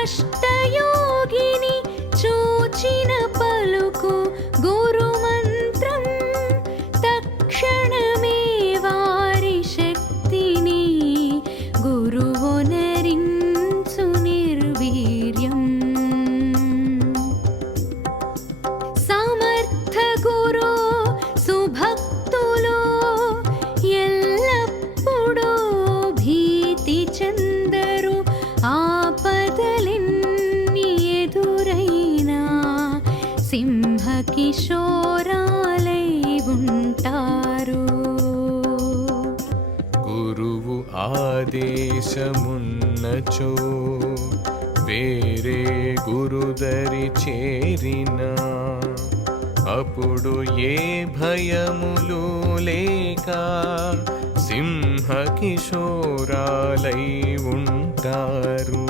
భ్రష్టయోగిని చూచిన పలుకు గురుమంత్రం తక్షణమే వారి శక్తిని గురువొనరించు నిర్వీర్యం. సమర్థ గురు సుభక్తులు ఎల్లప్పుడూ భీతి చెందరు. ఆపదలెన్ని ఎదురైనా సింహ కిశోరాలై ఉంటారు. గురువు ఆదేశమున్నచో వేరే గురుదరి చేరినా అప్పుడు ఏ భయములు లేక సింహ కిశోరాలై ఉంటారు.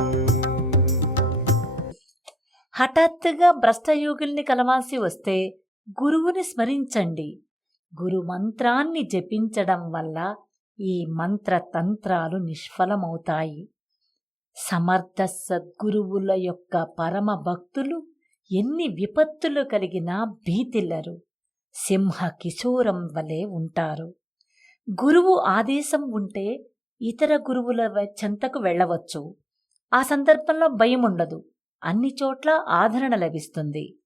హఠాత్తుగా భ్రష్టయోగుల్ని కలవాల్సి వస్తే గురువుని స్మరించండి. గురు మంత్రాన్ని జపించడం వల్ల ఈ మంత్రతంత్రాలు నిష్ఫలమవుతాయి. సమర్థ సద్గురువుల యొక్క పరమ భక్తులు ఎన్ని విపత్తులు కలిగినా భీతిల్లరు. సింహ కిశోరం వలె ఉంటారు. గురువు ఆదేశం ఉంటే ఇతర గురువుల చెంతకు వెళ్ళవచ్చు. ఆ సందర్భంలో భయం ఉండదు. అన్ని చోట్ల ఆదరణ లభిస్తుంది.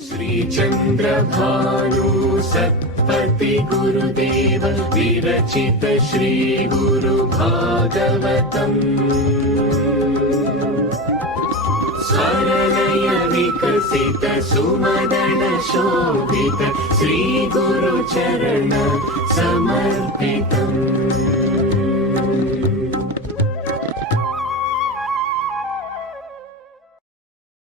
శ్రీచంద్రభాను సత్పతి గురుదేవ విరచిత శ్రీ గురు భాగవతం స్వరలయ వికసిత సుమదన శోభిత శ్రీ గురు చరణ సమర్పితం.